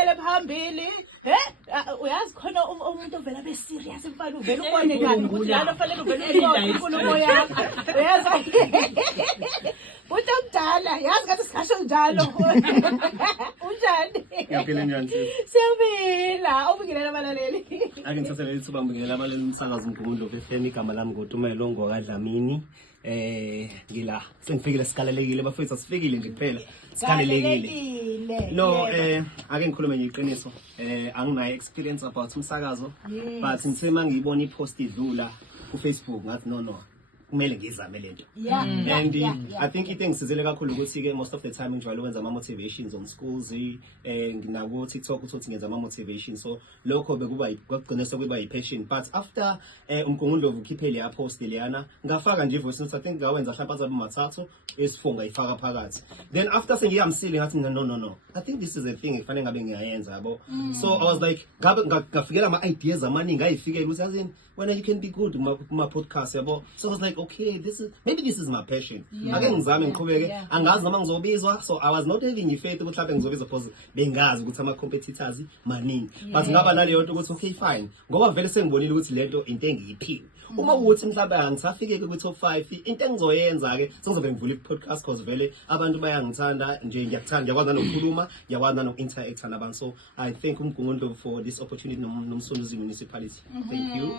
siqhubekele phambili. Uyazi khona umuntu ovela be serious mfana uvela ubone kahle ukuthi lana fanele uvela uyibone inkulumo yakho. Uyazi uthi umdala yazi ngathi sikasho njalo. Unjani? Ngiyaphila njani sisi? Siyabila, ubingelela abalaleli. Ake ngithathele ithuba ngibingelela abalaleli umsakazo uNkulunkulu FM igama lami ngoTumelo ngokaDlamini. Ngila sengifikile sikalelekile bafethu asifikile nje kuphela sikalelekile. No ake ngikhulume nje iqiniso. Anginayo experience about umsakazo but ngithe mangiyibona ipost idlula ku Facebook ngathi no kumele ngizame lento. And I think into engisizele kakhulu ukuthi ke most of the time ngijwayele ukwenza ama motivations on schools nginaku TikTok ukuthi ngenza ama motivations, so lokho bekuba kwagcina sekuba yipassion. But after uMgungundlovu ukhiphe le post leyana ngafaka nje voice note, I think ngawenza mhlawumbe azabe mathathu esifunga ifaka phakathi. Then after sengiyamsile ngathi no I think this is a thing efanele ngabe ngiyayenza yabo. So I was like ngafikela ama ideas amaningi ayifikela ukuthi yazini when you can be good kuma podcast yabo. So I was like okay, maybe this is my passion. Ake ngizame ngiqhubeke angazi noma ngizobizwa, so I was not having faith ukuthi mhlawumbe ngizobizwa because bengazi ukuthi ama competitors maningi. But ngaba naleyo nto ukuthi okay fine ngoba vele sengibonile ukuthi lento into engiyiphiwe. Uma ukuthi mhlawumbe angisafike ku top 5 into engizoyenza ke sengizobe ngivula i-podcast because vele abantu bayangithanda nje, ngiyakuthanda, ngiyakwazi nokukhuluma, ngiyakwazi noku-interact nabantu. So I thank uMgungundlovu for this opportunity nomsondozi municipality. Thank you.